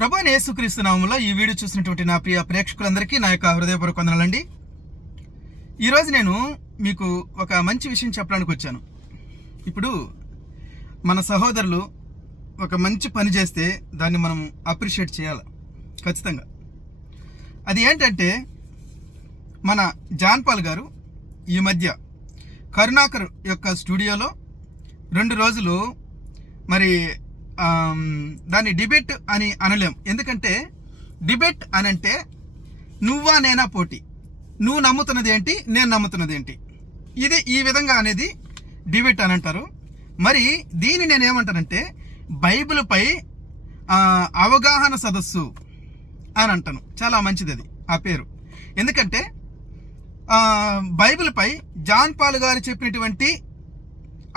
ప్రభా యేసుక్రీస్తు నామంలో ఈ వీడియో చూసినటువంటి నా ప్రియ ప్రేక్షకులందరికీ నా యొక్క హృదయపూర్వక వందనాలండి. ఈరోజు నేను మీకు ఒక మంచి విషయం చెప్పడానికి వచ్చాను. ఇప్పుడు మన సహోదరులు ఒక మంచి పని చేస్తే దాన్ని మనం అప్రిషియేట్ చేయాలి ఖచ్చితంగా. అది ఏంటంటే మన జాన్పాల్ గారు ఈ మధ్య కరుణాకర్ యొక్క స్టూడియోలో రెండు రోజులు మరి దాన్ని డిబేట్ అని అనలేం. ఎందుకంటే డిబేట్ అని అంటే నువ్వా నేనా పోటీ. నువ్వు నమ్ముతున్నది ఏంటి నేను నమ్ముతున్నది ఏంటి. ఇది ఈ విధంగా అనేది డిబేట్ అని అంటారు. మరి దీన్ని నేను ఏమంటానంటే బైబిల్పై అవగాహన సదస్సు అని అంటాను. చాలా మంచిది అది ఆ పేరు. ఎందుకంటే బైబిల్పై జాన్ పాల్ గారు చెప్పినటువంటి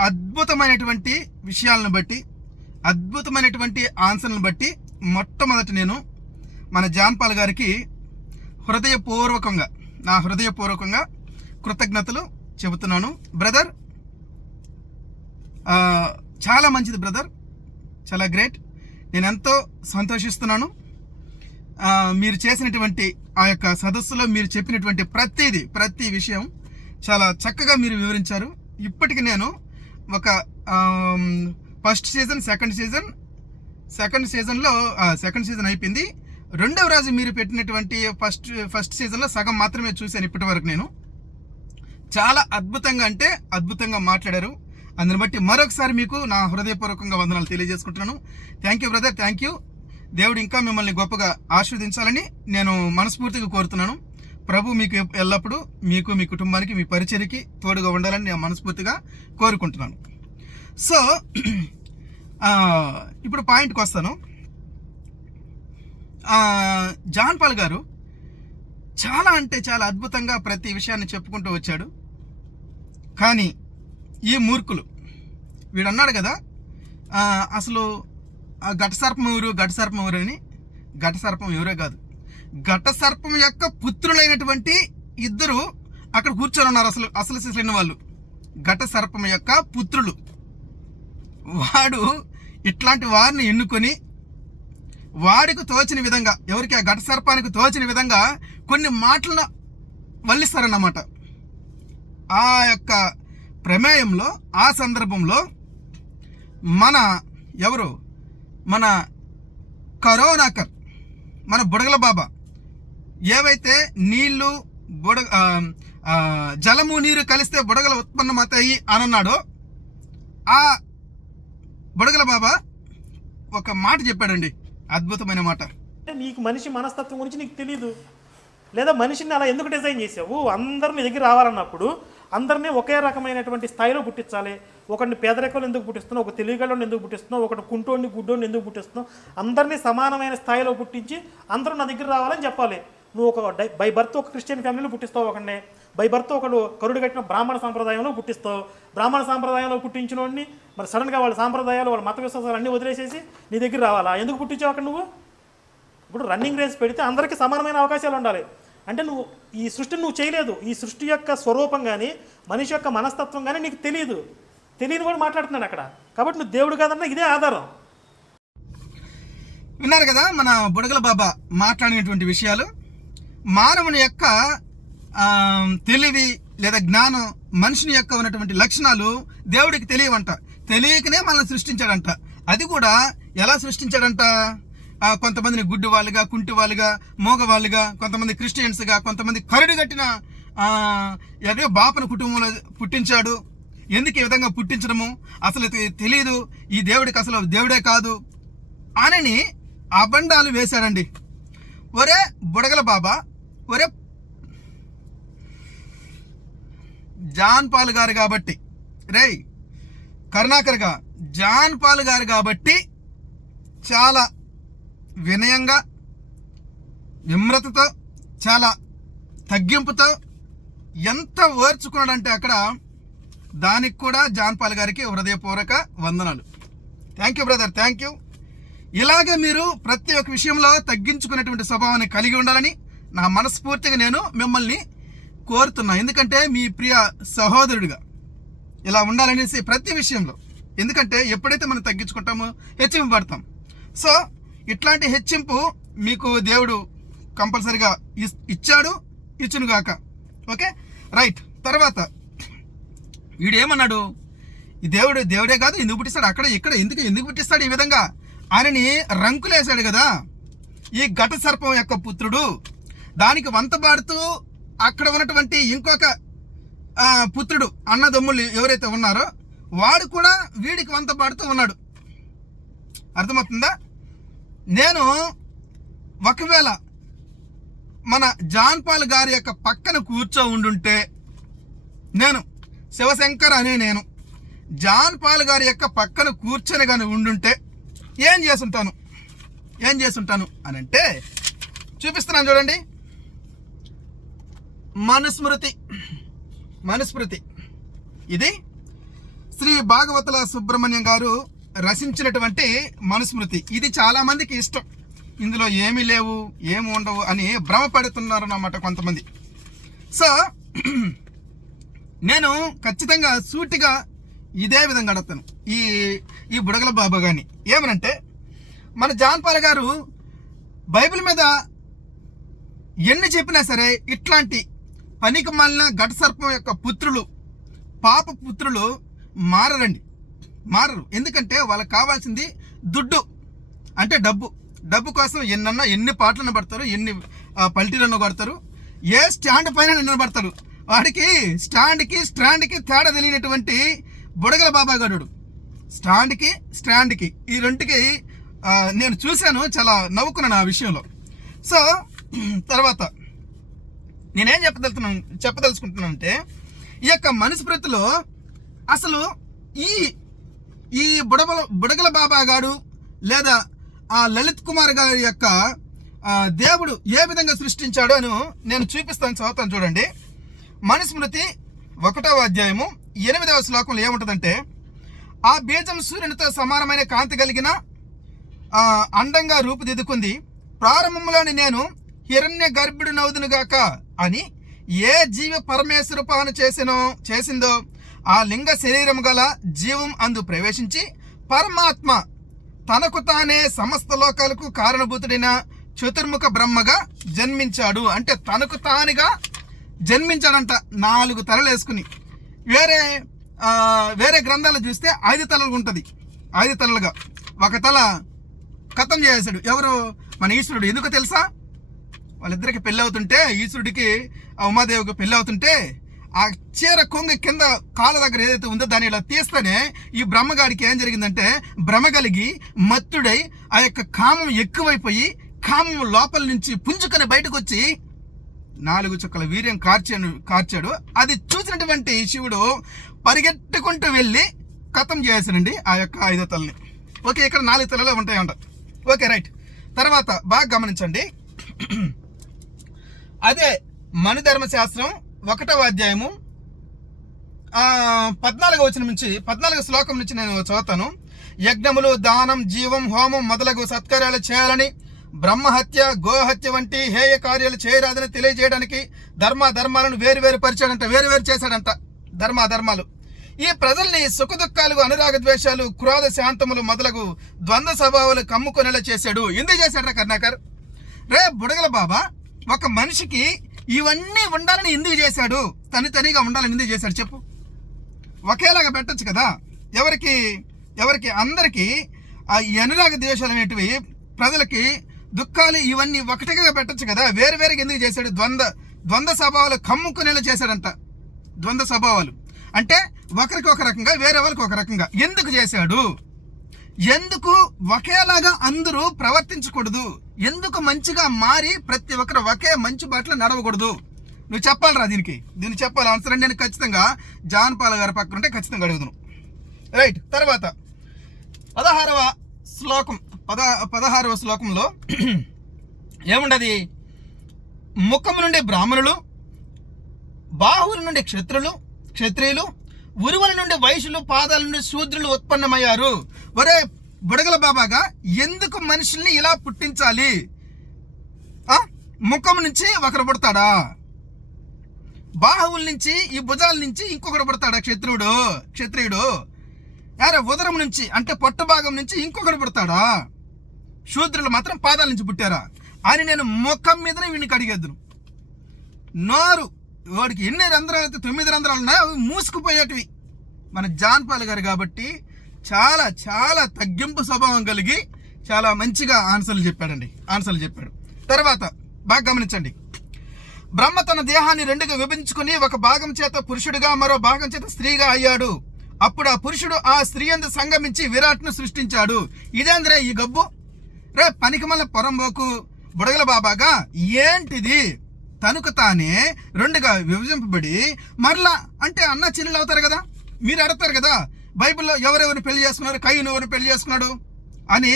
అద్భుతమైనటువంటి విషయాలను బట్టి అద్భుతమైనటువంటి ఆన్సర్లను బట్టి మొట్టమొదట నేను మన జాన్పాల్ గారికి హృదయపూర్వకంగా నా హృదయపూర్వకంగా కృతజ్ఞతలు చెబుతున్నాను. బ్రదర్ చాలా మంచిది బ్రదర్ చాలా గ్రేట్. నేను ఎంతో సంతోషిస్తున్నాను. మీరు చేసినటువంటి ఆ యొక్క సదస్సులో మీరు చెప్పినటువంటి ప్రతిదీ ప్రతి విషయం చాలా చక్కగా మీరు వివరించారు. ఇప్పటికి నేను ఒక first season second season second సీజన్లో సెకండ్ సీజన్ అయిపోయింది. రెండవ రోజు మీరు పెట్టినటువంటి ఫస్ట్ ఫస్ట్ సీజన్లో సగం మాత్రమే చూశాను ఇప్పటి వరకు నేను. చాలా అద్భుతంగా అంటే అద్భుతంగా మాట్లాడారు. అందుని బట్టి మరొకసారి మీకు నా హృదయపూర్వకంగా వందనాలు తెలియజేసుకుంటున్నాను. Thank you brother thank you దేవుడు ఇంకా మిమ్మల్ని గొప్పగా ఆశీర్వదించాలని నేను మనస్ఫూర్తిగా కోరుతున్నాను. ప్రభు మీకు ఎల్లప్పుడూ మీకు మీ కుటుంబానికి మీ పరిచయకి తోడుగా ఉండాలని నేను మనస్ఫూర్తిగా కోరుకుంటున్నాను. సో ఇప్పుడు పాయింట్కి వస్తాను. జాన్ పాల్ గారు చాలా అంటే చాలా అద్భుతంగా ప్రతి విషయాన్ని చెప్పుకుంటూ వచ్చాడు. కానీ ఈ మూర్ఖులు వీడు అన్నాడు కదా అసలు ఆ ఘట సర్పం ఎవరు ఘట సర్పం ఎవరు అని? ఘట సర్పం ఎవరే కాదు. ఘట సర్పం యొక్క పుత్రులైనటువంటి ఇద్దరు అక్కడ కూర్చొని ఉన్నారు అసలు అసలు సిసలైన వాళ్ళు. ఘట సర్పం యొక్క పుత్రులు. వాడు ఇట్లాంటి వారిని ఎన్నుకొని వాడికి తోచిన విధంగా ఎవరికి ఆ ఘట సర్పానికి తోచిన విధంగా కొన్ని మాటలను వల్లిస్తారన్నమాట. ఆ యొక్క ప్రమేయంలో ఆ సందర్భంలో మన ఎవరు? మన కరోనాకర్ మన బుడగల బాబా ఏవైతే నీళ్ళు బుడ జలము నీరు కలిస్తే బుడగలు ఉత్పన్నమవుతాయి అని అన్నాడో ఆ బుడగల బాబా ఒక మాట చెప్పాడండి. అద్భుతమైన మాట. అంటే నీకు మనిషి మనస్తత్వం గురించి నీకు తెలియదు లేదా మనిషిని అలా ఎందుకు డిజైన్ చేసావు? అందరు నీ దగ్గర రావాలన్నప్పుడు అందరినీ ఒకే రకమైనటువంటి స్థాయిలో పుట్టించాలి. ఒకరిని పేదరికంలో ఎందుకు పుట్టిస్తున్నావు? ఒక తెలివిగలను ఎందుకు పుట్టిస్తున్నావు? ఒకటి కుంటోడిని గుడ్డోడిని ఎందుకు పుట్టిస్తున్నావు? అందరినీ సమానమైన స్థాయిలో పుట్టించి అందరూ నా దగ్గర రావాలని చెప్పాలి. నువ్వు ఒక డై బై బర్త్ ఒక క్రిస్టియన్ ఫ్యామిలీలో పుట్టిస్తావు ఒకనే బై భర్త ఒకడు కరుడు కట్టిన బ్రాహ్మణ సాంప్రదాయంలో పుట్టిస్తావు. బ్రాహ్మణ సాంప్రదాయంలో పుట్టించిన వాడిని మరి సడన్గా వాళ్ళ సాంప్రదాయాలు వాళ్ళ మత విశ్వాసాలు అన్నీ వదిలేసేసి నీ దగ్గర రావాలా? ఎందుకు పుట్టించావు అక్కడ నువ్వు? ఇప్పుడు రన్నింగ్ రేస్ పెడితే అందరికీ సమానమైన అవకాశాలు ఉండాలి. అంటే నువ్వు ఈ సృష్టిని నువ్వు చేయలేదు. ఈ సృష్టి యొక్క స్వరూపం కానీ మనిషి యొక్క మనస్తత్వం కానీ నీకు తెలియదు తెలియని కూడా మాట్లాడుతున్నాడు అక్కడ. కాబట్టి నువ్వు దేవుడు కాదన్నా ఇదే ఆధారం. విన్నారు కదా మన బుడగల బాబా మాట్లాడినటువంటి విషయాలు. మానవుని యొక్క తెలివి లేదా జ్ఞానం మనిషిని యొక్క ఉన్నటువంటి లక్షణాలు దేవుడికి తెలియవంట. తెలియకనే మనల్ని సృష్టించాడంట. అది కూడా ఎలా సృష్టించాడంట? కొంతమందిని గుడ్డి వాళ్ళుగా కుంటి వాళ్ళుగా మోగవాళ్ళుగా కొంతమంది క్రిస్టియన్స్గా కొంతమంది కరుడు కట్టిన ఎదో బాపన కుటుంబంలో పుట్టించాడు. ఎందుకు ఈ విధంగా పుట్టించడము? అసలు తెలియదు ఈ దేవుడికి అసలు దేవుడే కాదు అనని అబండాలు వేశాడండి. ఒరే బుడగల బాబా ఒరే జాన్ పాల్ గారు కాబట్టి. రేయ్ కరుణాకర్గా జాన్ పాల్ గారు కాబట్టి చాలా వినయంగా విమ్రతతో చాలా తగ్గింపుతో ఎంత ఓర్చుకున్నాడంటే అక్కడ దానికి కూడా జాన్ పాల్ గారికి హృదయపూర్వక వందనాలు. Thank you brother thank you ఇలాగే మీరు ప్రతి ఒక్క విషయంలో తగ్గించుకునేటువంటి స్వభావాన్ని కలిగి ఉండాలని నా మనస్ఫూర్తిగా నేను మిమ్మల్ని కోరుతున్నా. ఎందుకంటే మీ ప్రియ సహోదరుడిగా ఇలా ఉండాలనేసి ప్రతి విషయంలో. ఎందుకంటే ఎప్పుడైతే మనం తగ్గించుకుంటామో హెచ్చింపబడతాం సో ఇట్లాంటి హెచ్చింపు మీకు దేవుడు కంపల్సరిగా ఇస్- ఇచ్చాడు ఇచ్చును గాక. ఓకే? రైట్. తర్వాత వీడు ఏమన్నాడు ఈ దేవుడు దేవుడే కాదు ఎందుకు పుట్టిస్తాడు? అక్కడ ఇక్కడ ఎందుకు ఎందుకు పుట్టిస్తాడు ఈ విధంగా? ఆయనని రంకులేశాడు కదా. ఈ ఘట సర్పం యొక్క పుత్రుడు. దానికి వంతబాడుతూ అక్కడ ఉన్నటువంటి ఇంకొక పుత్రుడు అన్నదమ్ములు ఎవరైతే ఉన్నారో వాడు కూడా వీడికి వంత పాడుతూ ఉన్నాడు. అర్థమవుతుందా? నేను ఒకవేళ మన జాన్పాల్ గారి యొక్క పక్కన కూర్చో ఉండుంటే నేను శివశంకర్ అని నేను జాన్ పాల్ గారి యొక్క పక్కన కూర్చొని కానీ ఉండుంటే ఏం చేసుంటాను ఏం చేసుంటాను అని అంటే చూపిస్తున్నాను చూడండి. మనుస్మృతి. మనుస్మృతి. ఇది శ్రీ భాగవతుల సుబ్రహ్మణ్యం గారు రచించినటువంటి మనుస్మృతి. ఇది చాలామందికి ఇష్టం. ఇందులో ఏమీ లేవు ఏమి ఉండవు అని భ్రమపడుతున్నారు అన్నమాట కొంతమంది. సో నేను ఖచ్చితంగా సూటిగా ఇదే విధంగా అడుగుతాను ఈ ఈ బుడగల బాబా కానీ ఏమనంటే మన జాన్పాల్ గారు బైబిల్ మీద ఎన్ని చెప్పినా సరే ఇట్లాంటి పనికి మాలిన ఘట సర్పం యొక్క పుత్రులు పాప పుత్రులు మారరండి. మారరు. ఎందుకంటే వాళ్ళకి కావాల్సింది దుడ్డు అంటే డబ్బు. డబ్బు కోసం ఎన్నన్నా ఎన్ని పాటలను పడతారు ఎన్ని పల్టీలను కొడతారు ఏ స్టాండ్ పైన నిలబడతారు. వాడికి స్టాండ్కి స్టాండ్కి తేడా తెలియనటువంటి బుడగల బాబా గడుడు స్టాండ్కి స్టాండ్కి ఈ రెండుకి నేను చూశాను చాలా నవ్వుకున్నాను ఆ విషయంలో. సో తర్వాత నేనేం చెప్పదలుతున్నాను చెప్పదలుచుకుంటున్నానంటే ఈ యొక్క మనుస్మృతిలో అసలు ఈ ఈ బుడగల బుడగల బాబా గారు లేదా ఆ లలిత్ కుమార్ గారి యొక్క దేవుడు ఏ విధంగా సృష్టించాడో అని నేను చూపిస్తాను చదువుతాను చూడండి. మనుస్మృతి ఒకటవ అధ్యాయము ఎనిమిదవ శ్లోకంలో ఏముంటుందంటే ఆ బీజం సూర్యునితో సమానమైన కాంతి కలిగిన అండంగా రూపుదిద్దుకుంది. ప్రారంభంలోని నేను హిరణ్య గర్భుడు నవ్వుదునుగాక అని ఏ జీవ పరమేశ్వరపాన చేసినో చేసిందో ఆ లింగ శరీరం గల జీవం అందు ప్రవేశించి పరమాత్మ తనకు తానే సమస్త లోకాలకు కారణభూతుడైన చతుర్ముఖ బ్రహ్మగా జన్మించాడు. అంటే తనకు తానుగా జన్మించాడంట. నాలుగు తలలు వేసుకుని. వేరే వేరే గ్రంథాలు చూస్తే ఐదు తలలు ఉంటుంది. ఐదు తలలుగా. ఒక తల కథం చేశాడు ఎవరు? మన ఈశ్వరుడు. ఎందుకు తెలుసా? వాళ్ళిద్దరికి పెళ్ళి అవుతుంటే ఈశ్వరుడికి ఆ ఉమాదేవికి పెళ్ళి అవుతుంటే ఆ చీర కొంగ కింద కాళ్ళ దగ్గర ఏదైతే ఉందో దాన్ని ఇలా తీస్తేనే ఈ బ్రహ్మగాడికి ఏం జరిగిందంటే భ్రమ కలిగి మత్తుడై ఆ యొక్క కామం ఎక్కువైపోయి కామం లోపల నుంచి పుంజుకొని బయటకు వచ్చి నాలుగు చుక్కల వీర్యం కార్చాను కార్చాడు. అది చూసినటువంటి శివుడు పరిగెట్టుకుంటూ వెళ్ళి కథం చేసాడండి ఆ యొక్క ఐదో తలని. ఓకే ఇక్కడ నాలుగు తలలే ఉంటాయంట. Okay right. తర్వాత బాగా గమనించండి. అదే మనుధర్మ శాస్త్రం ఒకటవ అధ్యాయము పద్నాలుగు వచ్చిన నుంచి పద్నాలుగు శ్లోకం నుంచి నేను చదువుతాను. యజ్ఞములు దానం జీవం హోమం మొదలగు సత్కార్యాలు చేయాలని బ్రహ్మహత్య గోహత్య వంటి హేయ కార్యాలు చేయరాదని తెలియజేయడానికి ధర్మ ధర్మాలను వేరు వేరు పరిచాడంట వేరు వేరు చేశాడంట ధర్మ ధర్మాలు ఈ ప్రజల్ని సుఖదుఖాలు అనురాగ ద్వేషాలు క్రోధ శాంతములు మొదలగు ద్వంద్వ స్వభావాలు కమ్ముకునేలా చేశాడు. ఎందుకు చేశాడు కర్ణాకర్? రే బుడగల బాబా ఒక మనిషికి ఇవన్నీ ఉండాలని ఎందుకు చేశాడు? తని తనిగా ఉండాలని ఎందుకు చేశాడు చెప్పు. ఒకేలాగా పెట్టచ్చు కదా. ఎవరికి? ఎవరికి? అందరికీ ఆ అనురాగ ద్వేషాలు అనేటివి ప్రజలకి దుఃఖాలు ఇవన్నీ ఒకటిగా పెట్టచ్చు కదా. వేరు వేరుగా ఎందుకు చేశాడు? ద్వంద్వ ద్వంద్వ స్వభావాలు కమ్ముకునేలా చేశాడంట. ద్వంద్వ స్వభావాలు. అంటే ఒకరికి ఒక రకంగా వేరే వాళ్ళకి ఒక రకంగా. ఎందుకు చేశాడు? ఎందుకు ఒకేలాగా అందరూ ప్రవర్తించకూడదు? ఎందుకు మంచిగా మారి ప్రతి ఒక్కరు ఒకే మంచి బాటలో నడవకూడదు? నువ్వు చెప్పాలిరా దీనికి. దీన్ని చెప్పాలి. ఆన్సర్ నేను ఖచ్చితంగా జాన్ పాల్ గారి పక్కన ఉంటే ఖచ్చితంగా అడుగుతాను రైట్ తర్వాత పదహారవ శ్లోకం పద పదహారవ శ్లోకంలో ఏముండది? ముఖం నుండి బ్రాహ్మణులు బాహువుల నుండి క్షత్రులు క్షత్రియులు ఉరువుల నుండి వైశ్యులు పాదాల నుండి శూద్రులు ఉత్పన్నమయ్యారు. ఒరే బుడగల బాబాగా ఎందుకు మనుషుల్ని ఇలా పుట్టించాలి? ఆ? ముఖం నుంచి ఒకరు పుడతాడా? బాహువుల నుంచి ఈ భుజాల నుంచి ఇంకొకడు పుడతాడా క్షత్రుడు క్షత్రియుడు? యారే ఉదరం నుంచి అంటే పొట్ట భాగం నుంచి ఇంకొకడు పుడతాడా? శూద్రులు మాత్రం పాదాల నుంచి పుట్టారా? అని నేను ముఖం మీదనే వీడిని కడిగేద్దును. నోరు వాడికి ఎన్ని రంధ్రాలు అయితే తొమ్మిది రంధ్రాలు ఉన్నాయో అవి మూసుకుపోయేటివి. మన జాన్పాల్ గారు కాబట్టి చాలా చాలా తగ్గింపు స్వభావం కలిగి చాలా మంచిగా ఆన్సర్లు చెప్పాడండి. ఆన్సర్లు చెప్పాడు. తర్వాత బాగా గమనించండి. బ్రహ్మ తన దేహాన్ని రెండుగా విభజించుకుని ఒక భాగం చేత పురుషుడిగా మరో భాగం చేత స్త్రీగా అయ్యాడు. అప్పుడు ఆ పురుషుడు ఆ స్త్రీ అందు సంగమించి విరాట్ను సృష్టించాడు. ఇదేంద్రే ఈ గబ్బు? రే పనికి మళ్ళీ పొరంబోకు బుడగల బాబాగా ఏంటిది? తనుకు తానే రెండుగా విభజింపబడి మరలా అంటే అన్న చెల్లెలు అవుతారు కదా? మీరు అడతారు కదా బైబిల్లో ఎవరెవరిని పెళ్ళి చేసుకున్నారు కయ్యను ఎవరిని పెళ్ళి చేసుకున్నాడు అని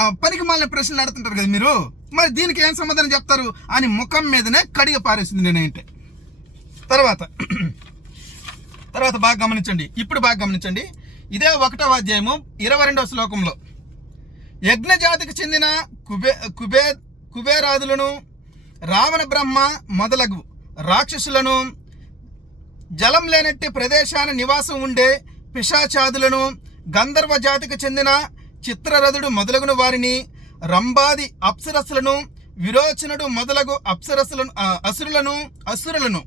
ఆ పనికి మాలిన ప్రశ్నలు అడుగుతుంటారు కదా మీరు. మరి దీనికి ఏం సమాధానం చెప్తారు అని ముఖం మీదనే కడిగి పారేసింది నేనేంటే తర్వాత తర్వాత బాగా గమనించండి. ఇప్పుడు బాగా గమనించండి. ఇదే ఒకటవ అధ్యాయము ఇరవై రెండవ శ్లోకంలో. యజ్ఞజాతికి చెందిన కుబే కుబే కుబేరాదులను రావణ బ్రహ్మ మొదలగు రాక్షసులను జలం లేనట్టి ప్రదేశాన నివాసం ఉండే పిశాచాదులను గంధర్వ జాతికి చెందిన చిత్రరథుడు మొదలగున వారిని రంబాది అప్సరస్సులను విరోచనుడు మొదలగు అప్సరస్సులను అసురులను అసురులను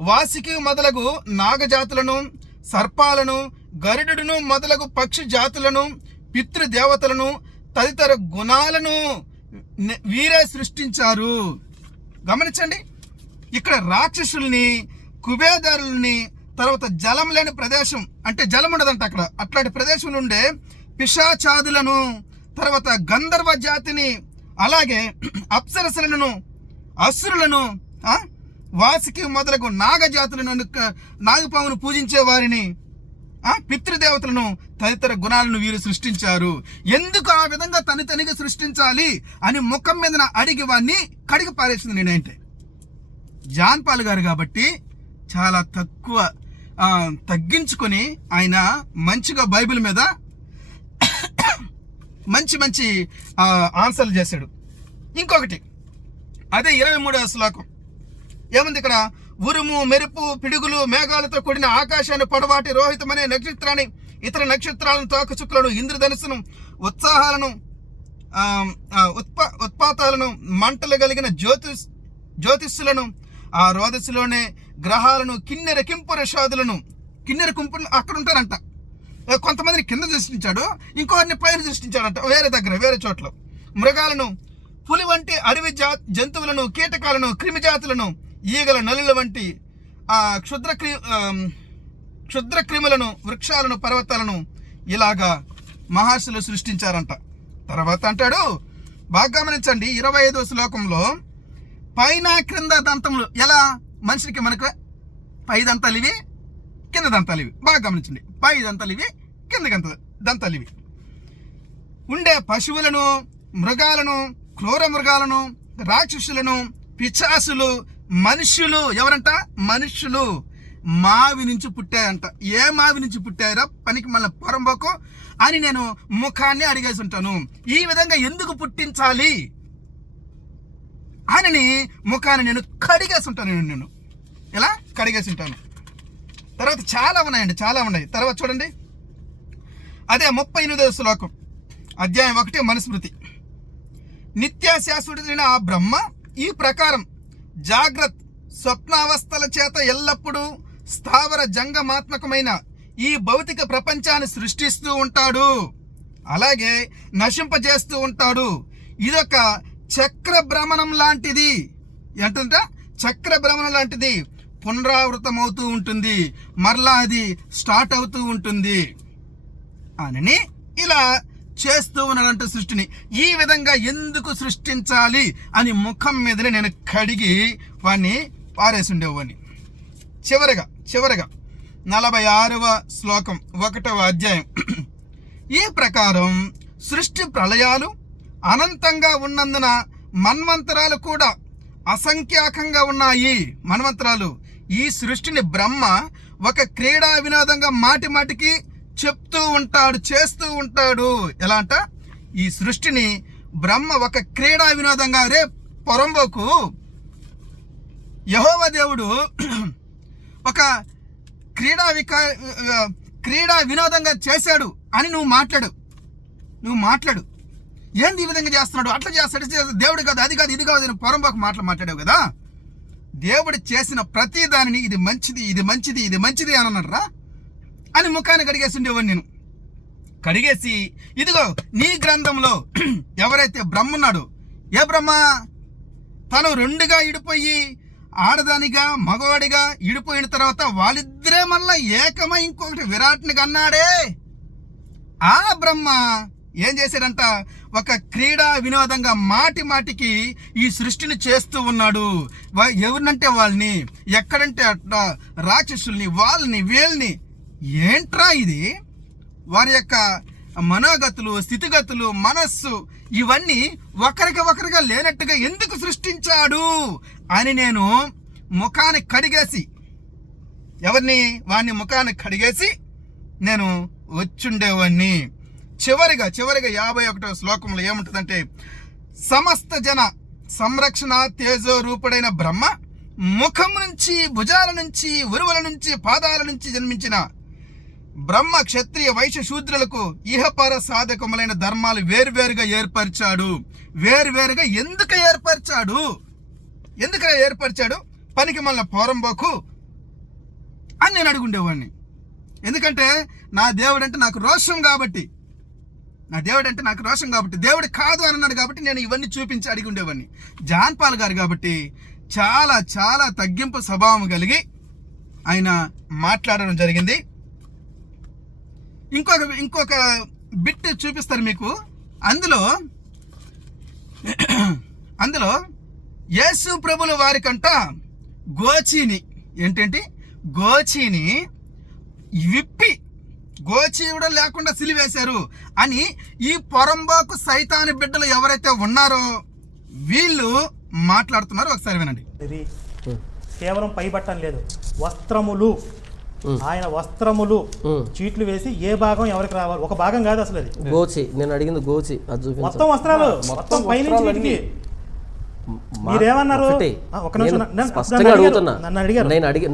వాసికి మొదలగు నాగజాతులను సర్పాలను గరుడును మొదలగు పక్షి జాతులను పితృదేవతలను తదితర గుణాలను వీరే సృష్టించారు. గమనించండి ఇక్కడ రాక్షసుల్ని కుబేదారుల్ని తర్వాత జలం లేని ప్రదేశం అంటే జలం ఉండదంట అక్కడ అట్లాంటి ప్రదేశం ఉండే పిశాచాదులను తర్వాత గంధర్వ జాతిని అలాగే అప్సరసలను అసురులను వాసుకి వాసికి మొదలగు నాగజాతులను నాగపామును పూజించే వారిని పితృదేవతలను తదితర గుణాలను వీరు సృష్టించారు. ఎందుకు ఆ విధంగా తనితనిగా సృష్టించాలి అని ముఖం మీద అడిగి వాడిని కడిగి పారేసింది నేనంటే జాన్ పాల్ గారు కాబట్టి చాలా తక్కువ తగ్గించుకొని ఆయన మంచిగా బైబిల్ మీద మంచి మంచి ఆన్సర్లు చేశాడు. ఇంకొకటి అదే ఇరవై మూడవ శ్లోకం. ఏముంది ఇక్కడ? ఉరుము మెరుపు పిడుగులు మేఘాలతో కూడిన ఆకాశాన్ని పొడవాటి రోహితమనే నక్షత్రాన్ని ఇతర నక్షత్రాలను తోకచుక్కలను ఇంద్రధనుసును ఉత్సాహాలను ఉత్పా ఉత్పాతాలను మంటలు కలిగిన జ్యోతిష్ జ్యోతిష్యులను ఆ రోదస్సులోనే గ్రహాలను కిన్నెర కింపురషాదులను కిన్నెర కుంపులు అక్కడ ఉంటారంట. కొంతమందిని కింద సృష్టించాడు ఇంకొకరిని పైన సృష్టించాడంట వేరే దగ్గర వేరే చోట్ల. మృగాలను పులి వంటి అడవి జా జంతువులను కీటకాలను క్రిమిజాతులను ఈగల నలుల వంటి ఆ క్షుద్ర క్రి క్షుద్ర క్రిములను వృక్షాలను పర్వతాలను ఇలాగా మహర్షులు సృష్టించారంట. తర్వాత అంటాడు బాగా గమనించండి ఇరవై ఐదో శ్లోకంలో పైన క్రింద దంతములు ఎలా? మనిషికి మనకు పై దంతాలు ఇవి కింద దంతాలు ఇవి బాగా గమనించండి పై దంతాలు ఇవి కింద గంత దంతాలు ఇవి ఉండే పశువులను మృగాలను క్రూర మృగాలను రాక్షసులను పిచాసులు మనుషులు ఎవరంట? మనుషులు మావి నుంచి పుట్టాయంట. ఏ మావి నుంచి పుట్టారా పనికి మళ్ళీ పొరంబోకు అని నేను ముఖాన్ని అడిగేసి ఉంటాను. ఈ విధంగా ఎందుకు పుట్టించాలి? అని ముఖాన్ని నేను కడిగేసి ఉంటాను నేను నేను ఎలా? కడిగేసి ఉంటాను. తర్వాత చాలా ఉన్నాయండి చాలా ఉన్నాయి. తర్వాత చూడండి. అదే ముప్పై ఎనిమిదవ శ్లోకం. అధ్యాయం ఒకటి మనుస్మృతి. నిత్యాశాశ్వతుడైన ఆ బ్రహ్మ ఈ ప్రకారం జాగ్రత్త స్వప్నావస్థల చేత ఎల్లప్పుడూ స్థావర జంగమాత్మకమైన ఈ భౌతిక ప్రపంచాన్ని సృష్టిస్తూ ఉంటాడు. అలాగే నశింపజేస్తూ ఉంటాడు. ఇదొక చక్ర భ్రమణం లాంటిది. ఏంటంట చక్ర భ్రమణం లాంటిది పునరావృతమవుతూ ఉంటుంది. మరలా అది స్టార్ట్ అవుతూ ఉంటుంది. అని ఇలా చేస్తూ ఉన్నాడంట సృష్టిని ఈ విధంగా ఎందుకు సృష్టించాలి అని ముఖం మీదనే నేను కడిగి వాడిని పారేసి ఉండేవాడిని. చివరగా చివరగా నలభై ఆరవ శ్లోకం ఒకటవ అధ్యాయం. ఈ ప్రకారం సృష్టి ప్రళయాలు అనంతంగా ఉన్నందున మన్వంతరాలు కూడా అసంఖ్యాకంగా ఉన్నాయి. మన్వంతరాలు. ఈ సృష్టిని బ్రహ్మ ఒక క్రీడా వినోదంగా మాటి మాటికి చెప్తూ ఉంటాడు చేస్తూ ఉంటాడు. ఎలా అంట? ఈ సృష్టిని బ్రహ్మ ఒక క్రీడా వినోదంగా రే పొరంబోకు. యహోవ దేవుడు ఒక క్రీడా వికా క్రీడా వినోదంగా చేశాడు అని నువ్వు మాట్లాడు. నువ్వు మాట్లాడు. ఏంది ఈ విధంగా చేస్తున్నాడు? అట్లా చేస్తాడు. దేవుడు కాదు అది కాదు ఇది కాదు నేను పొరంబాకు మాటలు మాట్లాడావు కదా? దేవుడు చేసిన ప్రతి దానిని ఇది మంచిది ఇది మంచిది ఇది మంచిది అని అన్నారా అని ముఖాన్ని కడిగేసి ఉండేవాడిని నేను. కడిగేసి ఇదిగో నీ గ్రంథంలో ఎవరైతే బ్రహ్మ ఉన్నాడో ఏ బ్రహ్మ? తను రెండుగా ఇడిపోయి ఆడదానిగా మగవాడిగా ఇడిపోయిన తర్వాత వాళ్ళిద్దరే మళ్ళా ఏకమై ఇంకొకటి విరాట్ని కన్నాడే. ఆ బ్రహ్మ ఏం చేశాడంట? ఒక క్రీడా వినోదంగా మాటి మాటికి ఈ సృష్టిని చేస్తూ ఉన్నాడు. ఎవరినంటే వాళ్ళని ఎక్కడంటే అట్లా రాక్షసుల్ని వాళ్ళని వీళ్ళని ఏంట్రా ఇది? వారి యొక్క మనోగతులు స్థితిగతులు మనస్సు ఇవన్నీ ఒకరికి ఒకరిగా లేనట్టుగా ఎందుకు సృష్టించాడు అని నేను ముఖాన్ని కడిగేసి ఎవరిని? వాడిని ముఖాన్ని కడిగేసి నేను వచ్చుండేవాడిని చివరిగా చివరిగా యాభై ఒకటో శ్లోకంలో ఏముంటుందంటే సమస్త జన సంరక్షణ తేజో రూపుడైన బ్రహ్మ ముఖం నుంచి భుజాల నుంచి ఉరువుల నుంచి పాదాల నుంచి జన్మించిన బ్రహ్మ క్షత్రియ వైశ్య శూద్రులకు ఇహపర సాధకములైన ధర్మాలు వేరువేరుగా ఏర్పరిచాడు. వేరువేరుగా ఎందుకు ఏర్పరిచాడు? ఎందుకు ఏర్పరిచాడు? పనికి మళ్ళీ పోరంబోకు అని నేను అడుగుండేవాడిని. ఎందుకంటే నా దేవుడు అంటే నాకు రోషం కాబట్టి. నా దేవుడు అంటే నాకు రోషం కాబట్టి. దేవుడు కాదు అని అన్నాడు కాబట్టి నేను ఇవన్నీ చూపించి అడిగి ఉండేవాడిని. జాన్పాల్ గారు కాబట్టి చాలా చాలా తగ్గింపు స్వభావం కలిగి ఆయన మాట్లాడడం జరిగింది. ఇంకొక ఇంకొక బిట్ చూపిస్తారు మీకు. అందులో అందులో యేసు ప్రభుల వారికంట గోచీని ఏంటంటే? గోచీని విప్పి గోచి కూడా లేకుండా సిలివేశారు. అని ఈ పొరంబాకు సైతాని బిడ్డలు ఎవరైతే ఉన్నారో వీళ్ళు మాట్లాడుతున్నారో. ఒకసారి వినండి. కేవలం పై బట్టం లేదు వస్త్రములు. ఆయన వస్త్రములు. చీట్లు వేసి ఏ భాగం ఎవరికి రావాలి? ఒక భాగం కాదు అసలు అది. గోచి నేను అడిగింది గోచి అది చూపించు. మొత్తం వస్త్రాలు మొత్తం పైనుంచి మీరేమన్నారు? నిమిషం, నేను నన్ను- అడిగారు. అడిగి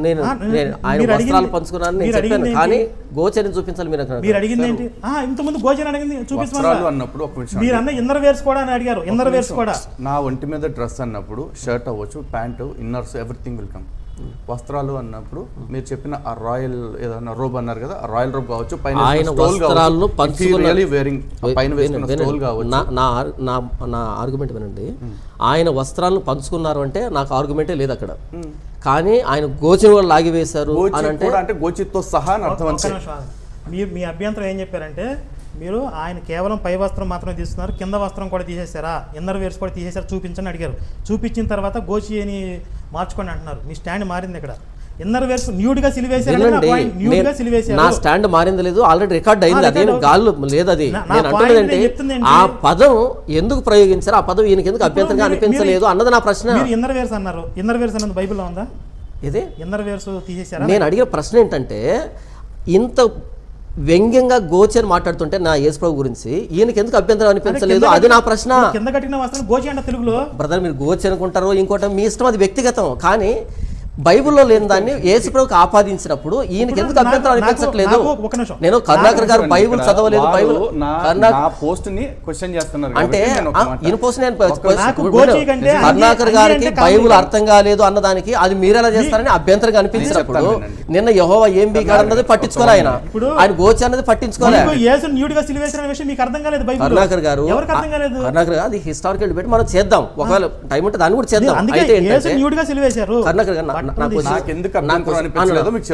ఆయన వస్త్రాలు పంచుకున్నాను నేను చెప్పాను. కానీ చూపించాలి మీరు మీరు అడిగింది ఏంటి? ఆ, ఇంతకుముందు గోచన అడిగింది అన్నప్పుడు ఒక నిమిషం మీరు అన్న ఇందర్ వేర్స్ కూడా అని అడిగారు. ఇందర్ వేర్స్ కూడా. నా ఒంటి మీద డ్రెస్ అన్నప్పుడు షర్ట్ అవ్వచ్చు ప్యాంటు ఇన్నర్స్ ఎవ్రీథింగ్ వెల్కమ్. వస్త్రాలు అన్నప్పుడు మీరు చెప్పిన ఆ రాయల్ ఏదైనా రోబ్ అన్నారు కదా ఆ రాయల్ రోబ్ కావచ్చు పైన ఆయన వస్త్రాలను వేరింగ్ పైన స్టోల్. కావచ్చు. నా నా నా నా ఆర్గ్యుమెంట్ వినండి. ఆయన వస్త్రాలను పంచుకున్నారు అంటే నాకు ఆర్గ్యుమెంటే లేదు అక్కడ కానీ ఆయన గోచిని కూడా లాగివేశారు అని అంటే అంటే గోచితో సహా అర్థం. మీరు మీ అభ్యంతరం ఏం చెప్పారంటే మీరు ఆయన కేవలం పై వస్త్రం మాత్రమే తీస్తున్నారు కింద వస్త్రం కూడా తీసేశారా? ఇన్నర్ వేర్స్ కూడా తీసేశారు? చూపించని అడిగారు. చూపించిన తర్వాత గోచి అని మార్చుకోండి అంటున్నారు. మీ స్టాండ్ మారింది ఇక్కడ. ఇన్నర్ వేర్స్ న్యూడ్గా సిలివేశారు వినండి న్యూడ్గా నేను- సిలివేశారు. నా స్టాండ్ మారింది లేదు ఆల్రెడీ రికార్డ్ అయింది అదేం గాల్లో లేదు అది. నేను? ఆ పదం ఎందుకు ప్రయోగించారు? ఆ పదం ఈయనకి ఎందుకు అభ్యంతరంగా అనిపించలేదు అన్నది నా ప్రశ్న. ఇన్నర్ వేర్స్ అన్నారు. ఇన్నర్ వేర్స్ అన్నది బైబిల్లో ఉందా? ఇదే ఇన్నర్ వేర్స్ తీసేశారా? నేను అడిగిన ప్రశ్న ఏంటంటే ఇంత వ్యంగ్యంగా గోచర్ మాట్లాడుతుంటే నా యేసుప్రభు గురించి ఈయనకి ఎందుకు అభ్యంతరం అనిపించలేదు? అది నా ప్రశ్న. కింద కట్టిన వస్త్రం గోచి అంట తెలుగులో. బ్రదర్ మీరు గోచి అనుకుంటారో ఇంకోటి మీ ఇష్టం అది వ్యక్తిగతం. కానీ బైబిల్లో లేని దాన్ని యేసుప్రభుకి ఆపాదించినప్పుడు ఈయనకి ఎందుకు అభ్యంతరం అనిపించట్లేదు నాకు ఒక నిమిషం. నేను కరుణాకర్ గారు బైబిల్ చదవలేదు బైబిల్ పోస్ట్ని క్వశ్చన్ చేస్తున్నారు అంటే ఈయన పోస్ట్ నేను కరుణాకర్ గారికి బైబిల్. అర్థం కాలేదు అన్నదానికి అది మీరెలా చేస్తారని అభ్యంతరం అనిపించినప్పుడు నిన్న యహోవా ఏం బీగాడు అన్నది పట్టించుకోలే ఆయన. ఆయన గోచి అన్నది పట్టించుకోలే మీకు యేసు న్యూడ్గా సిలివేసిన విషయం మీకు అర్థం కాలేదు బైబిల్ కరుణాకర్ గారు కరుణాకర్ గారు అది హిస్టారికల్ డిబేట్. మనం చేద్దాం. ఒకవేళ టైం ఉంటే దాన్ని కూడా చేద్దాం. అయితే యేసు ఏంటంటే న్యూడ్గా సిలివేశారు. కరుణాకర్ గారు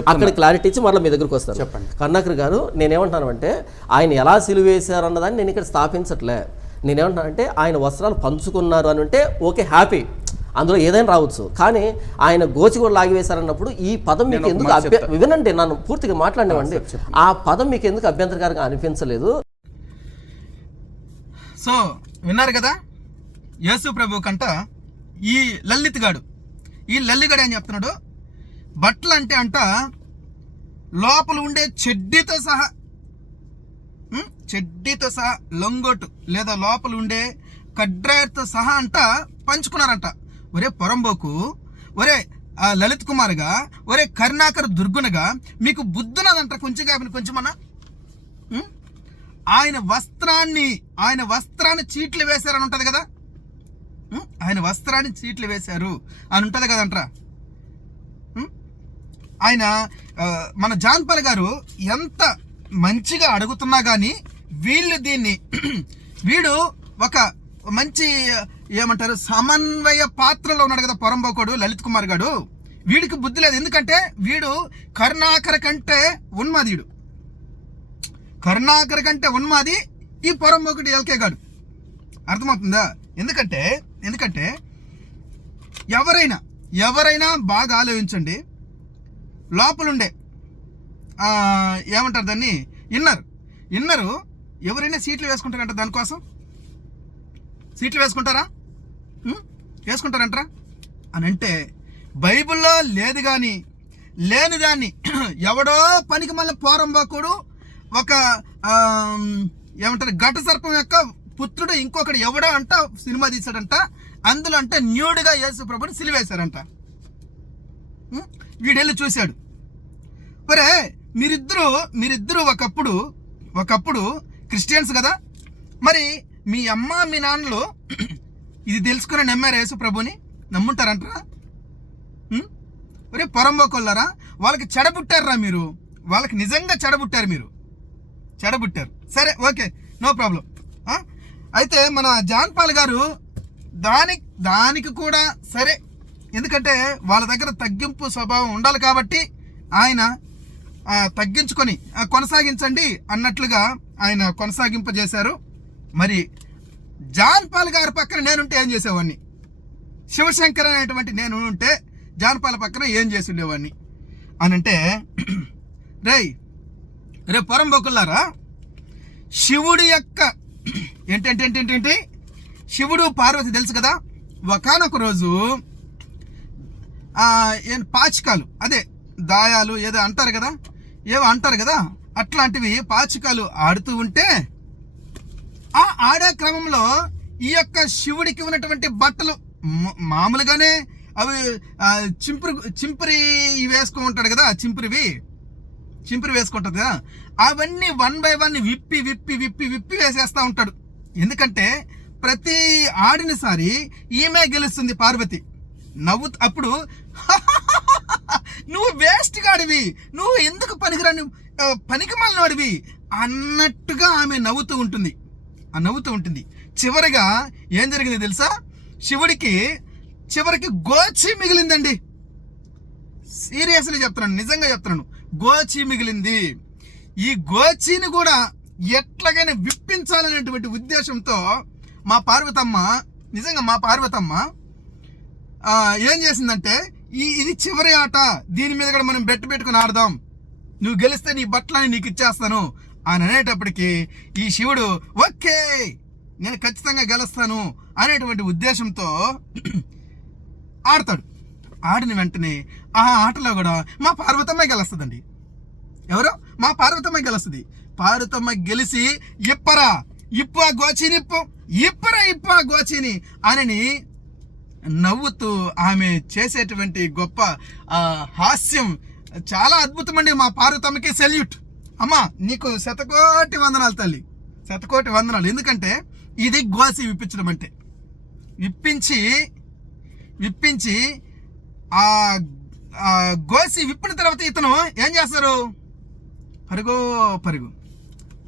అక్కడ క్లారిటీ ఇచ్చి మళ్ళీ మీ దగ్గరికి వస్తాను. చెప్పండి. కరుణాకర్ గారు నేనేమంటాను అంటే ఆయన ఎలా సిలువేశారు అన్నదాన్ని నేను ఇక్కడ స్థాపించట్లే. నేనేమంటానంటే ఆయన వస్త్రాలు పంచుకున్నారు అని అంటే ఓకే హ్యాపీ అందులో ఏదైనా రావచ్చు. కానీ ఆయన గోచి కూడా లాగివేశారన్నప్పుడు ఈ పదం మీకు ఎందుకు అభ్య. వినండి నన్ను పూర్తిగా మాట్లాడినవ్వండి. ఆ, చెప్పండి. ఆ పదం మీకు ఎందుకు అభ్యంతరకరంగా అనిపించలేదు? సో విన్నారు కదా? యేసు ప్రభు కంట ఈ లలిత్ గాడు ఈ లల్లిగాడు అని చెప్తున్నాడు? బట్టలు అంటే అంట లోపల ఉండే చెడ్డీతో సహా చెడ్డితో చెడ్డీతో సహా లొంగోటు లేదా లోపల ఉండే కడ్రాయర్తో సహా అంట పంచుకున్నారంట. ఒరే పొరంబోకు ఒరే ఆ లలిత్ కుమార్గా ఒరే కరుణాకర్ దుర్గునగా మీకు బుద్ధున్నదంట కొంచెం కాబట్టి కొంచెం అన్న. ఆయన వస్త్రాన్ని ఆయన వస్త్రాన్ని చీట్లు వేశారని ఉంటుంది కదా? ఆయన వస్త్రాన్ని చీట్లు వేశారు అని ఉంటుంది కదంట్రా. ఆయన మన జాన్పల్ గారు ఎంత మంచిగా అడుగుతున్నా కానీ వీళ్ళు దీన్ని వీడు ఒక మంచి ఏమంటారు సమన్వయ పాత్రలో ఉన్నాడు కదా పొరంబోకోడు లలిత్ కుమార్ గారు వీడికి బుద్ధి లేదు. ఎందుకంటే వీడు కరుణాకర కంటే ఉన్మాదీయుడు. కరుణాకర కంటే ఉన్మాది ఈ పొరంబోకుడు ఎల్కే గాడు. అర్థమవుతుందా? ఎందుకంటే ఎందుకంటే ఎవరైనా ఎవరైనా బాగా ఆలోచించండి. లోపలుండే ఏమంటారు దాన్ని? ఇన్నర్. ఇన్నరు ఎవరైనా సీట్లు వేసుకుంటారంట దానికోసం? సీట్లు వేసుకుంటారా? వేసుకుంటారంటారా? అని అంటే బైబిల్లో లేదు కానీ లేని దాన్ని ఎవడో పనికి మళ్ళీ పోరంబాకుడు ఒక ఏమంటారు ఘట సర్పం యొక్క పుత్రుడు ఇంకొకడు ఎవడో అంట సినిమా తీశాడంట. అందులో అంటే న్యూడ్గా యేసు ప్రభుని సిలివేశారంట. వీడెళ్ళి చూశాడు. ఒరే మీరిద్దరూ మీరిద్దరూ ఒకప్పుడు ఒకప్పుడు క్రిస్టియన్స్ కదా? మరి మీ అమ్మ మీ నాన్నలు ఇది తెలుసుకుని నమ్మారు యేసు ప్రభుని? నమ్ముంటారంటారా? ఒరే పొరంబోకొల్లారా? వాళ్ళకి చెడబుట్టారా మీరు. వాళ్ళకి నిజంగా చెడబుట్టారు మీరు. చెడబుట్టారు. సరే ఓకే నో ప్రాబ్లం. అయితే మన జాన్పాల్ గారు దానికి దానికి కూడా సరే. ఎందుకంటే వాళ్ళ దగ్గర తగ్గింపు స్వభావం ఉండాలి కాబట్టి ఆయన తగ్గించుకొని కొనసాగించండి అన్నట్లుగా ఆయన కొనసాగింపజేశారు. మరి జాన్ పాల్ గారి పక్కన నేనుంటే ఏం చేసేవాడిని? శివశంకర్ అనేటువంటి నేను ఉంటే జాన్పాల పక్కన ఏం చేసి ఉండేవాడిని అని అంటే రే రే పొరంబొక్కులారా శివుడి యొక్క ఏంటంటేంటేంటేంటి శివుడు పార్వతి తెలుసు కదా? ఒకనొక రోజు ఏం పాచికాలు అదే దాయాలు ఏదో అంటారు కదా? ఏవో అంటారు కదా? అట్లాంటివి పాచికాలు ఆడుతూ ఉంటే ఆ ఆడే క్రమంలో ఈ యొక్క శివుడికి ఉన్నటువంటి బట్టలు మామూలుగానే అవి చింపురు చింపురి ఇవి వేసుకో ఉంటాడు కదా చింపురివి? చింపురి వేసుకుంటుంది కదా? అవన్నీ వన్ బై వన్ విప్పి విప్పి విప్పి విప్పి వేసేస్తా ఉంటాడు. ఎందుకంటే ప్రతి ఆడినసారి ఈమె గెలుస్తుంది పార్వతి. నవ్వు అప్పుడు నువ్వు వేస్ట్ గాడివి నువ్వు ఎందుకు పనికిరాని పనికి మాలినవాడివి అన్నట్టుగా ఆమె నవ్వుతూ ఉంటుంది. ఆ నవ్వుతూ ఉంటుంది. చివరిగా ఏం జరిగింది తెలుసా? శివుడికి చివరికి గోచి మిగిలిందండి. సీరియస్లీ చెప్తున్నాను నిజంగా చెప్తున్నాను. గోచి మిగిలింది. ఈ గోచిని కూడా ఎట్లాగైనా విప్పించాలనేటువంటి ఉద్దేశంతో మా పార్వతమ్మ నిజంగా మా పార్వతమ్మ ఏం చేసిందంటే ఈ ఇది చివరి ఆట దీని మీద కూడా మనం బెట్ పెట్టుకుని ఆడదాం. నువ్వు గెలిస్తే నీ బట్టలని నీకు ఇచ్చేస్తాను అని అనేటప్పటికీ ఈ శివుడు ఓకే నేను ఖచ్చితంగా గెలుస్తాను అనేటువంటి ఉద్దేశంతో ఆడతాడు. ఆడిన వెంటనే ఆ ఆటలో కూడా మా పార్వతమ్మ గెలుస్తుందండి. ఎవరు? మా పార్వతమ్మ గెలుస్తుంది. పార్వతమ్మ గెలిచి ఇప్పరా ఇప్ప ఆ గోచిని ఇప్పు ఇప్పరా ఇప్ప గోచిని అని నవ్వుతూ ఆమె చేసేటువంటి గొప్ప హాస్యం చాలా అద్భుతమండి మా పార్వతమ్మకి సెల్యూట్. అమ్మా నీకు శతకోటి వందనాలు తల్లి. శతకోటి వందనాలు. ఎందుకంటే ఇది గోసి విప్పించడం అంటే. విప్పించి విప్పించి ఆ గోసి విప్పిన తర్వాత ఇతను ఏం చేస్తారు? పరుగో పరుగు.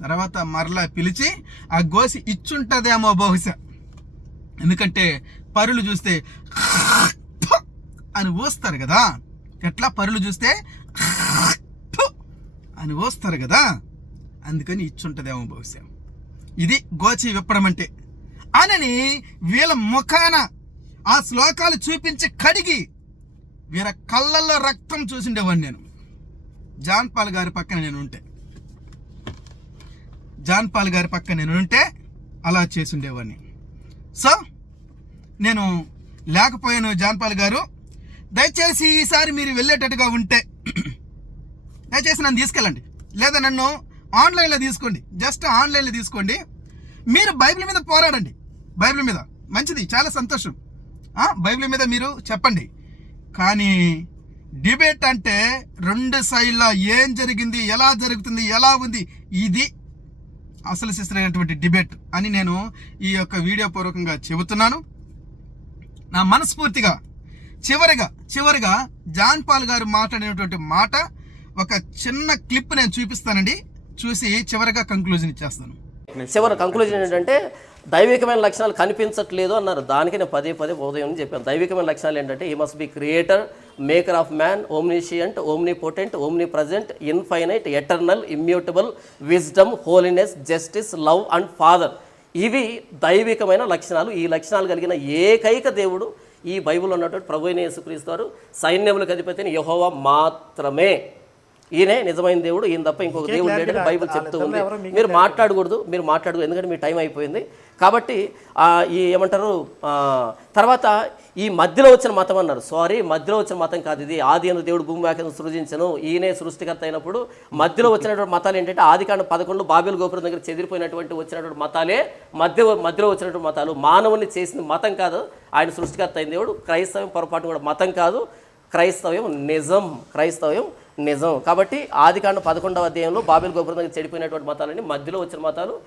తర్వాత మరలా పిలిచి ఆ గోసి ఇచ్చుంటుందేమో బహుశా. ఎందుకంటే పరులు చూస్తే అని ఊస్తారు కదా. ఎట్లా? పరులు చూస్తే అని ఊస్తారు కదా. అందుకని ఇచ్చుంటుందేమో బహుశా. ఇది గోచి విప్పడం అంటే. అనని వీళ్ళ ముఖాన ఆ శ్లోకాలు చూపించి కడిగి వీళ్ళ కళ్ళల్లో రక్తం చూసిండేవాడిని నేను. జాన్ పాల్ గారి పక్కన నేను ఉంటే. జాన్ పాల్ గారి పక్కన నేను ఉంటే అలా చేసుండేవాడిని. సో నేను లేకపోయాను జాన్పాల్ గారు. దయచేసి ఈసారి మీరు వెళ్ళేటట్టుగా ఉంటే దయచేసి నన్ను తీసుకెళ్ళండి. లేదా నన్ను ఆన్లైన్లో తీసుకోండి. జస్ట్ ఆన్లైన్లో తీసుకోండి. మీరు బైబిల్ మీద పోరాడండి. బైబిల్ మీద. మంచిది. చాలా సంతోషం. బైబిల్ మీద మీరు చెప్పండి. కానీ డిబేట్ అంటే రెండు సైడ్ల ఏం జరిగింది ఎలా జరుగుతుంది ఎలా ఉంది ఇది అసలు శిస్తులైనటువంటి డిబేట్ అని నేను ఈ యొక్క వీడియో పూర్వకంగా చెబుతున్నాను. నా మనస్ఫూర్తిగా చివరిగా చివరిగా జాన్ పాల్ గారు మాట్లాడినటువంటి మాట ఒక చిన్న క్లిప్ నేను చూపిస్తానండి. చూసి చివరిగా కంక్లూజన్ ఇచ్చేస్తాను. చివరి కంక్లూజన్ ఏంటంటే దైవికమైన లక్షణాలు కనిపించట్లేదు అన్నారు. దానికి నేను పదే పదే ఉదయం చెప్పాను. దైవికమైన లక్షణాలు ఏంటంటే ఈ must be creator maker of man omniscient omnipotent omnipresent infinite eternal immutable wisdom holiness justice love and father ఇవి దైవికమైన లక్షణాలు. ఈ లక్షణాలు కలిగిన ఏకైక దేవుడు ఈ బైబిల్ ఉన్నటువంటి ప్రభు అయిన యేసుక్రీస్తు వారు సైన్యములకు అధిపతిని యెహోవా మాత్రమే. ఈయనే నిజమైన దేవుడు ఈయన తప్ప ఇంకొక ఇంకే దేవుడు లేడని బైబిల్ చెప్తూ ఉంది. మీరు మాట్లాడకూడదు మీరు మాట్లాడకూడదు ఎందుకంటే మీ టైం అయిపోయింది. కాబట్టి ఈ ఏమంటారు తర్వాత ఈ మధ్యలో వచ్చిన మతం అన్నారు. సారీ మధ్యలో వచ్చిన మతం కాదు ఇది. ఆది అని దేవుడు భూమి వ్యాఖ్యను సృజించను. ఈయనే సృష్టికర్త అయినప్పుడు మధ్యలో వచ్చినటువంటి మతాలు ఏంటంటే ఆది కాండ పదకొండు బాబిల్ గోపురం దగ్గర చెదిరిపోయినటువంటి వచ్చినటువంటి మతాలే. మధ్య మధ్యలో వచ్చినటువంటి మతాలు. మానవుని చేసిన మతం కాదు. ఆయన సృష్టికర్త అయిన దేవుడు. క్రైస్తవం పొరపాటు కూడా మతం కాదు. క్రైస్తవ్యం నిజం. క్రైస్తవ్యం నిజం. కాబట్టి ఆదికాండ పదకొండవ అధ్యాయంలో బాబిల్ గోపురం దగ్గర చెడిపోయినటువంటి మతాలని మధ్యలో వచ్చిన మతాలు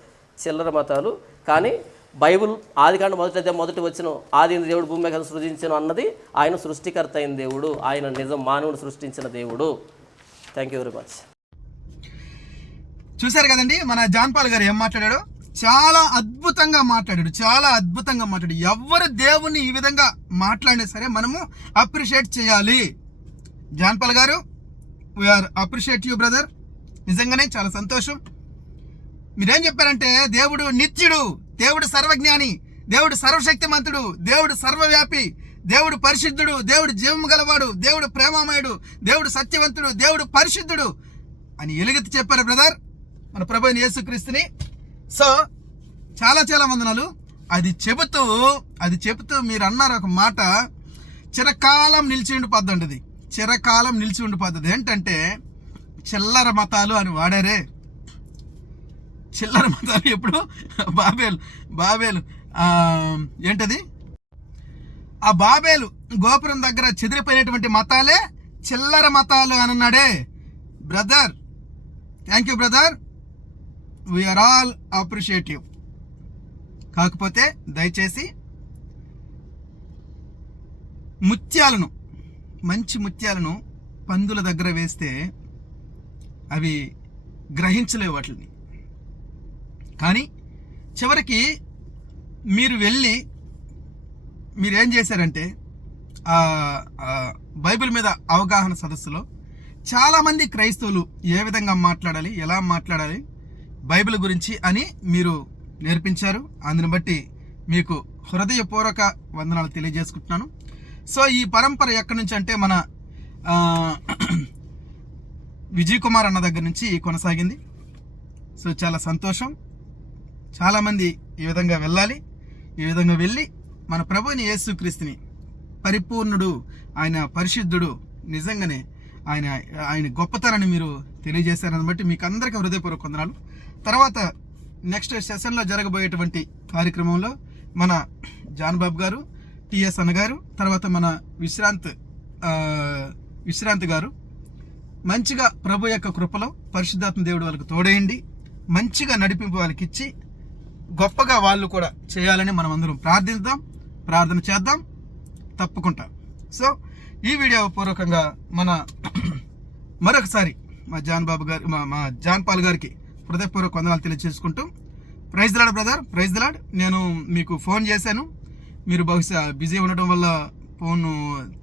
చిల్లర మతాలు. కానీ బైబుల్ ఆదికాండ మొదటి అధ్యాయం మొదటి వచ్చిన ఆది దేవుడు భూమి మీద సృజించను అన్నది ఆయన సృష్టికర్త అయిన దేవుడు ఆయన నిజం మానవుడు సృష్టించిన దేవుడు. థ్యాంక్ యూ వెరీ మచ్ చూశారు కదండి మన జాన్పాల్ గారు ఏం మాట్లాడాడు? చాలా అద్భుతంగా మాట్లాడాడు చాలా అద్భుతంగా మాట్లాడు ఎవరు దేవుణ్ణి ఈ విధంగా మాట్లాడినా సరే మనము అప్రిషియేట్ చేయాలి. జాన్పాల్ గారు వీఆర్ అప్రిషియేట్ యూ బ్రదర్ నిజంగానే చాలా సంతోషం. మీరేం చెప్పారంటే దేవుడు నిత్యుడు దేవుడు సర్వజ్ఞాని దేవుడు సర్వశక్తిమంతుడు దేవుడు సర్వవ్యాపి దేవుడు పరిశుద్ధుడు దేవుడు జీవము గలవాడు దేవుడు ప్రేమామయుడు దేవుడు సత్యవంతుడు దేవుడు పరిశుద్ధుడు అని ఎలుగెత్తి చెప్పారు బ్రదర్ మన ప్రభు యేసుక్రీస్తుని. సో చాలా చాలా వందనాలు. అది చెబుతూ అది చెబుతూ మీరు అన్నారు ఒక మాట చిరకాలం నిలిచిండు ఉండిపోద్ది అది చిరకాలం నిలిచి ఉండిపోతుంది. ఏంటంటే చిల్లర మతాలు అని వాడారే. చిల్లర మతాలు ఎప్పుడు? బాబేలు బాబేలు ఏంటది? ఆ బాబేలు గోపురం దగ్గర చెదిరిపోయినటువంటి మతాలే చిల్లర మతాలు అని అన్నాడే brother thank you brother. We are all appreciative కాకపోతే దయచేసి ముత్యాలను మంచి ముత్యాలను పందుల దగ్గర వేస్తే అవి గ్రహించలేవు వాటిని. కానీ చివరికి మీరు వెళ్ళి మీరేం చేశారంటే ఆ, బైబిల్ మీద అవగాహన సదస్సులో చాలామంది క్రైస్తవులు ఏ విధంగా మాట్లాడాలి ఎలా మాట్లాడాలి బైబిల్ గురించి అని మీరు నేర్పించారు. అందుని బట్టి మీకు హృదయపూర్వక వందనాలు తెలియజేసుకుంటున్నాను. సో ఈ పరంపర ఎక్కడి నుంచి అంటే మన విజయ్ కుమార్ అన్న దగ్గర నుంచి కొనసాగింది. సో చాలా సంతోషం. చాలామంది ఈ విధంగా వెళ్ళాలి. ఈ విధంగా వెళ్ళి మన ప్రభుని యేసుక్రీస్తుని పరిపూర్ణుడు ఆయన పరిశుద్ధుడు నిజంగానే ఆయన ఆయన గొప్పతనాన్ని మీరు తెలియజేశారని బట్టి మీకు అందరికీ హృదయపూర్వక వందనాలు. తర్వాత నెక్స్ట్ సెషన్లో జరగబోయేటువంటి కార్యక్రమంలో మన జాన్ బాబు గారు టిఎస్ అన్న గారు తర్వాత మన విశ్రాంత్ విశ్రాంత్ గారు మంచిగా ప్రభు యొక్క కృపలో పరిశుద్ధాత్మ దేవుడు వాళ్ళకి తోడేయండి మంచిగా నడిపింపు వాళ్ళకి ఇచ్చి గొప్పగా వాళ్ళు కూడా చేయాలని మనం అందరం ప్రార్థిద్దాం ప్రార్థన చేద్దాం తప్పకుండా. సో ఈ వీడియో పూర్వకంగా మన మరొకసారి మా జాన్ బాబు గారి మా మా జాన్ పాల్ గారికి హృదయపూర్వక వందనాలు తెలియజేసుకుంటూ praise lord brother praise lord. నేను మీకు ఫోన్ చేశాను. మీరు బహుశా బిజీ ఉండటం వల్ల phone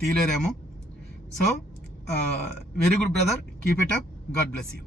తీయలేరేమో. So very good brother keep it up. God bless you.